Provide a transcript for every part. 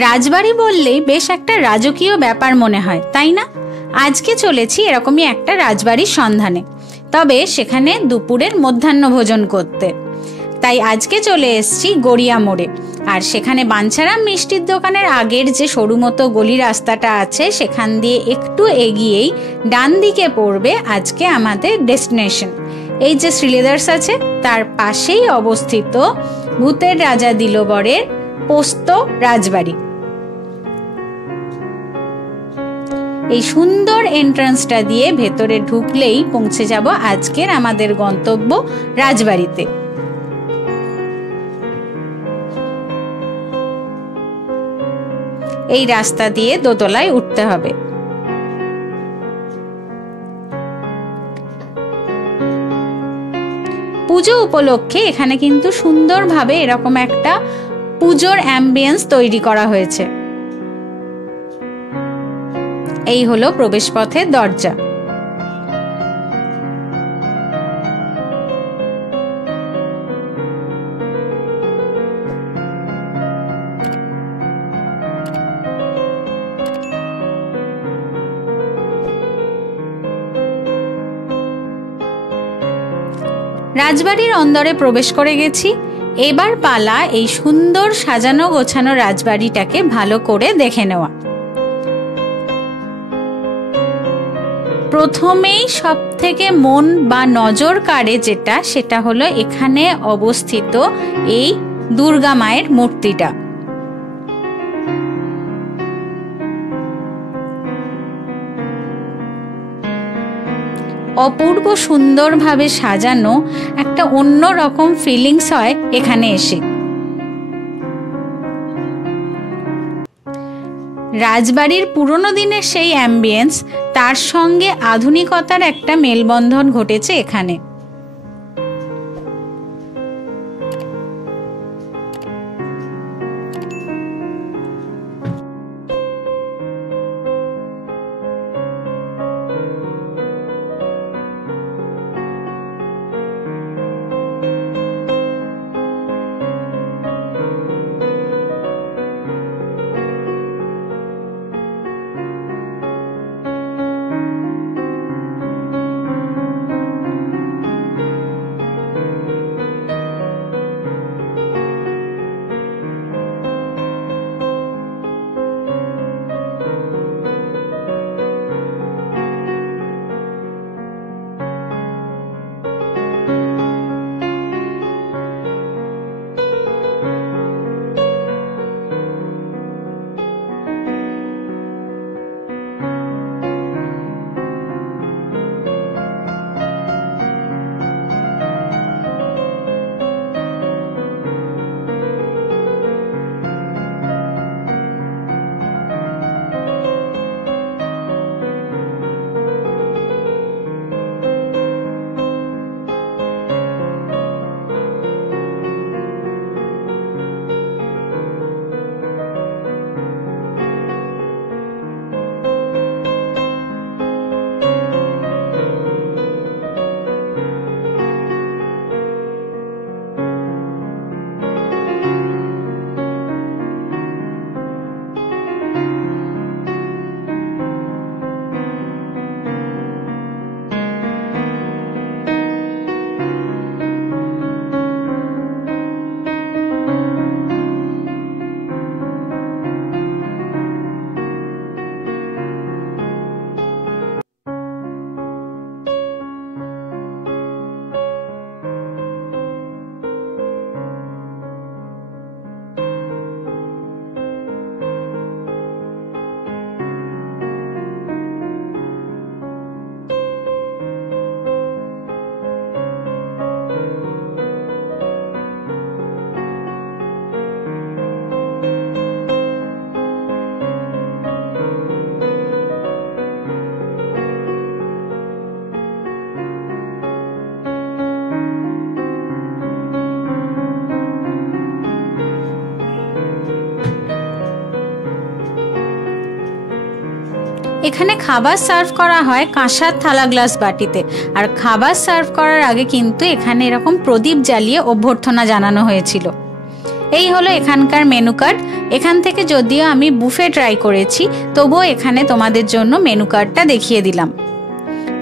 রাজবাড়ি বললেই বেশ একটা রাজকীয় ব্যাপার মনে হয়, তাই না? আজকে চলেছি এরকমই একটা রাজবাড়ির সন্ধানে, তবে সেখানে দুপুরের মধ্যাহ্ন ভোজন করতে। তাই আজকে চলে এসেছি গড়িয়া মোড়ে, আর সেখানে বাঞ্ছারাম মিষ্টির দোকানের আগের যে সরু মতো গলি রাস্তাটা আছে সেখান দিয়ে একটু এগিয়েই ডান দিকে পড়বে আজকে আমাদের ডেস্টিনেশন। এই যে শ্রীলেদার্স আছে তার পাশেই অবস্থিত ভূতের রাজা দিলবরের পোস্ত রাজবাড়ি। এই সুন্দর এন্ট্রান্সটা দিয়ে ভেতরে ঢুকলেই পৌঁছে যাব আজকের আমাদের গন্তব্য রাজবাড়িতে। এই রাস্তা দিয়ে দোতলায় উঠতে হবে। পুজো উপলক্ষে এখানে কিন্তু সুন্দরভাবে এরকম একটা পুজোর অ্যাম্বিয়েন্স তৈরি করা হয়েছে। এই হলো প্রবেশপথের দরজা। রাজবাড়ির অন্দরে প্রবেশ করে গেছি। এবার পালা এই সুন্দর সাজানো গোছানো রাজবাড়িটাকে ভালো করে দেখে নেওয়া। প্রথমেই সব থেকে মন বা নজর কাড়ে যেটা, সেটা হলো এখানে অবস্থিত এই দুর্গা মায়ের মূর্তিটা। অপূর্ব সুন্দরভাবে সাজানো, একটা অন্য রকম ফিলিংস হয় এখানে এসে। রাজবাড়ির পুরনো দিনের সেই অ্যাম্বিয়েন্স, তার সঙ্গে আধুনিকতার একটা মেলবন্ধন ঘটেছে এখানে। এখানে খাবার সার্ভ করা হয় কাঁসার থালা গ্লাস বাটিতে, আর খাবার সার্ভ করার আগে কিন্তু এখানে এরকম প্রদীপ জ্বালিয়ে অভ্যর্থনা জানানো হয়েছিল। এই হলো এখানকার মেনু কার্ড। এখান থেকে যদিও আমি বুফে ট্রাই করেছি, তবুও এখানে তোমাদের জন্য মেনু কার্ডটা দেখিয়ে দিলাম।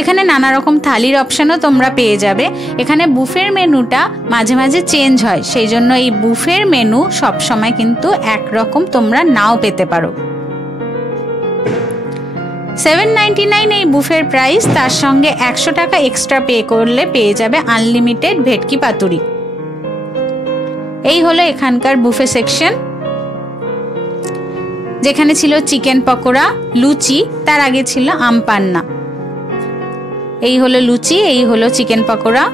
এখানে নানা রকম থালির অপশানও তোমরা পেয়ে যাবে। এখানে বুফের মেনুটা মাঝে মাঝে চেঞ্জ হয়, সেই জন্য এই বুফের মেনু সবসময় কিন্তু একরকম তোমরা নাও পেতে পারো। 799 এই বুফের প্রাইস, তার সঙ্গে 100 টাকা এক্সট্রা পে করলে পেয়ে যাবে আনলিমিটেড ভেটকি পাতুরি। এই হলো এখানকার বুফে সেকশন, যেখানে ছিল চিকেন পকোড়া, লুচি, তার আগে ছিল আম পান্না। এই হলো লুচি, এই হলো চিকেন পকোড়া।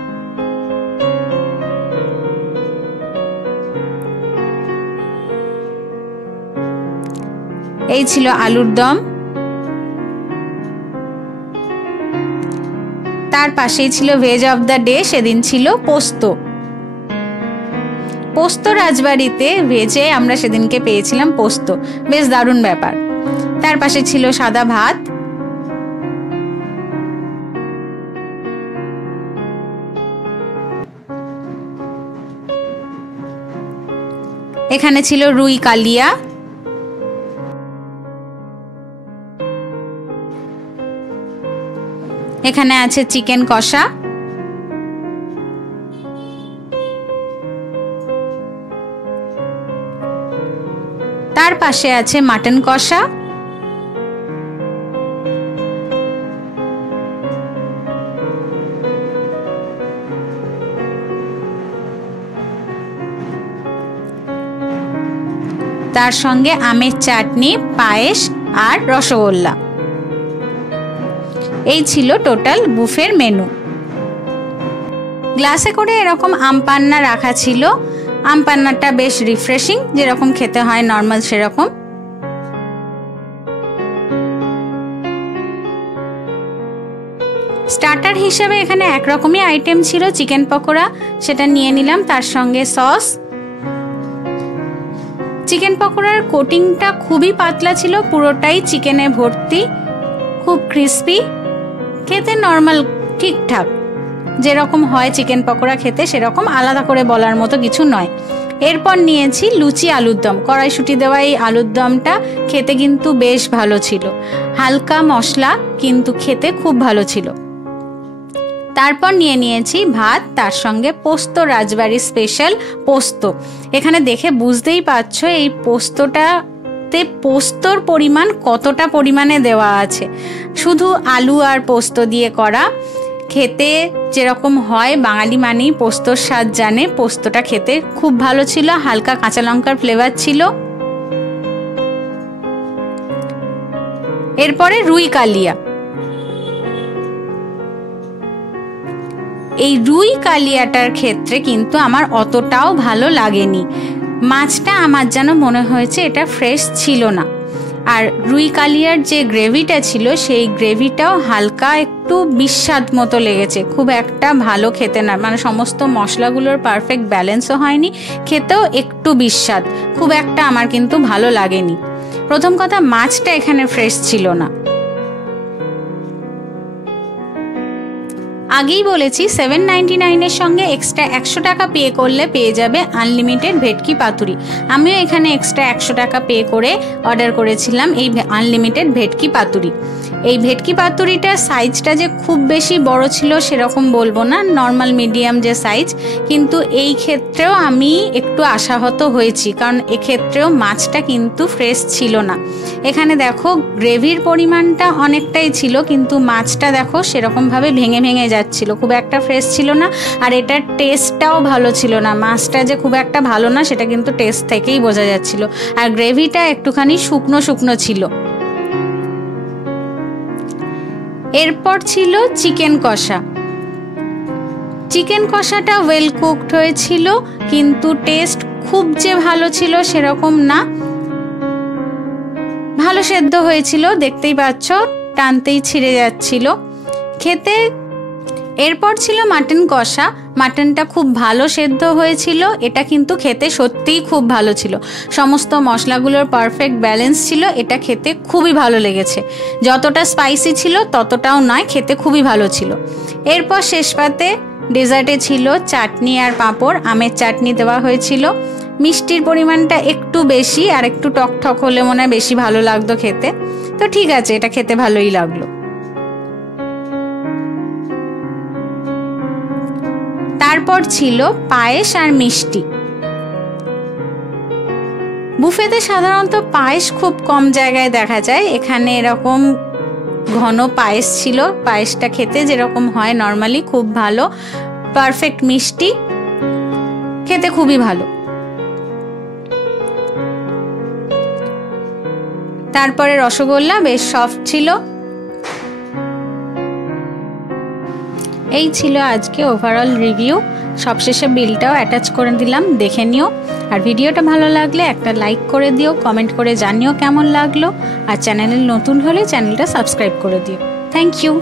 এই ছিল আলুর দম। তার পাশেই ছিল ভেজ অফ দ্য ডে, সেদিন ছিল পোস্ত। পোস্ত রাজবাড়িতে ভেজে আমরা সেদিনকে পেয়েছিলাম পোস্ত, বেশ দারুণ ব্যাপার। তার পাশে ছিল সাদা ভাত। এখানে ছিল রুই কালিয়া। এখানে আছে চিকেন কষা। তার পাশে আছে মাটন কষা। তার সঙ্গে আমের চাটনি, পায়েস আর রসগোল্লা। এই ছিল টোটাল বুফের মেনু। গ্লাসে করে এরকম আম পান্না রাখা ছিল। আম পান্নাটা বেশ রিফ্রেশিং, যেরকম খেতে হয় নর্মাল সেরকম। স্টার্টার হিসেবে এখানে একরকমই আইটেম ছিল, চিকেন পকোড়া, সেটা নিয়ে নিলাম, তার সঙ্গে সস। চিকেন পকোড়ার কোটিংটা খুবই পাতলা ছিল, পুরোটাই চিকেনে ভর্তি, খুব ক্রিস্পি, খেতে নর্মাল ঠিকঠাক যেরকম হয় চিকেন পকোড়া খেতে, সেরকম আলাদা করে বলার মতো কিছু নয়। এরপর নিয়েছি লুচি আলুর দম। কড়াইশুঁটি দেওয়া এই আলুর দমটা খেতে কিন্তু বেশ ভালো ছিল, হালকা মশলা, কিন্তু খেতে খুব ভালো ছিল। তারপর নিয়ে নিয়েছি ভাত, তার সঙ্গে পোস্ত, রাজবাড়ির স্পেশাল পোস্ত। এখানে দেখে বুঝতেই পারছো এই পোস্তটাতে পোস্তর পরিমাণ কতটা পরিমাণে দেওয়া আছে। শুধু আলু আর পোস্ত দিয়ে করা, খেতে যেরকম হয় বাঙালি মানেই পোস্তর স্বাদ জানে। পোস্তটা খেতে খুব ভালো ছিল, হালকা কাঁচা লঙ্কার ফ্লেভার ছিল। এরপরে রুই কালিয়া। এই রুই কালিয়াটার ক্ষেত্রে কিন্তু আমার অতটাও ভালো লাগেনি। মাছটা আমার যেন মনে হয়েছে এটা ফ্রেশ ছিল না। আর রুই কালিয়ার যে গ্রেভিটা ছিল সেই গ্রেভিটাও হালকা একটু বিস্বাদ মতো লেগেছে, খুব একটা ভালো খেতে না, মানে সমস্ত মশলাগুলোর পারফেক্ট ব্যালেন্সও হয়নি, খেতেও একটু বিস্বাদ, খুব একটা আমার কিন্তু ভালো লাগেনি। প্রথম কথা, মাছটা এখানে ফ্রেশ ছিল না। আগেই বলেছি 799 সঙ্গে এক্সট্রা 100 টাকা পে করলে পেয়ে যাবে আনলিমিটেড ভেটকি পাতুরি। আমিও এখানে এক্সট্রা 100 টাকা পে করে অর্ডার করেছিলাম এই আনলিমিটেড ভেটকি পাতুরি। এই ভেটকি পাতুরিটার সাইজটা যে খুব বেশি বড় ছিল সেরকম বলবো না, নর্মাল মিডিয়াম যে সাইজ, কিন্তু এই ক্ষেত্রেও আমি একটু আশাহত হয়েছি, কারণ এক্ষেত্রেও মাছটা কিন্তু ফ্রেশ ছিল না। এখানে দেখো গ্রেভির পরিমাণটা অনেকটাই ছিল, কিন্তু মাছটা দেখো সেরকমভাবে ভেঙে ভেঙে যাচ্ছিল, খুব একটা ফ্রেশ ছিল না। আর এটার টেস্টটাও ভালো ছিল না, মাছটা যে খুব একটা ভালো না সেটা কিন্তু টেস্ট থেকেই বোঝা যাচ্ছিল। আর গ্রেভিটা একটুখানি শুকনো শুকনো ছিল। এরপর ছিল চিকেন কষা। চিকেন কষাটা ওয়েল কুকড হয়েছিল, কিন্তু টেস্ট খুব যে ভালো ছিল সেরকম না, ভালো সেদ্ধ হয়েছিল, দেখতেই পাচ্ছ টানতেই ছিঁড়ে যাচ্ছিল খেতে। এরপর ছিল মাটন কষা। মাটনটা খুব ভালো সেদ্ধ হয়েছিল, এটা কিন্তু খেতে সত্যিই খুব ভালো ছিল, সমস্ত মশলাগুলোর পারফেক্ট ব্যালেন্স ছিল, এটা খেতে খুবই ভালো লেগেছে। যতটা স্পাইসি ছিল ততটাও নয়, খেতে খুবই ভালো ছিল। এরপর শেষ পাতে ডেজার্টে ছিল চাটনি আর পাঁপড়, আমের চাটনি দেওয়া হয়েছিল, মিষ্টির পরিমাণটা একটু বেশি, আর একটু টক ঠক হলে মনে হয় বেশি ভালো লাগতো খেতে। তো ঠিক আছে, এটা খেতে ভালোই লাগলো। তারপর ছিল পায়েস আর মিষ্টি। বুফেতে সাধারণত পায়েস খুব কম জায়গায় দেখা যায়, এখানে এরকম ঘন পায়েস ছিল। পায়েসটা খেতে যেরকম হয় নর্মালি, খুব ভালো, পারফেক্ট মিষ্টি, খেতে খুবই ভালো। তারপরে রসগোল্লা বেশ সফট ছিল। এই ছিল আজকে ওভারঅল রিভিউ। সবশেষে বিলটাও অ্যাটাচ করে দিলাম, দেখে নিও। আর ভিডিওটা ভালো লাগলে একটা লাইক করে দিও, কমেন্ট করে জানিও কেমন লাগলো। আর চ্যানেলে নতুন হলে চ্যানেলটা সাবস্ক্রাইব করে দিও। Thank you.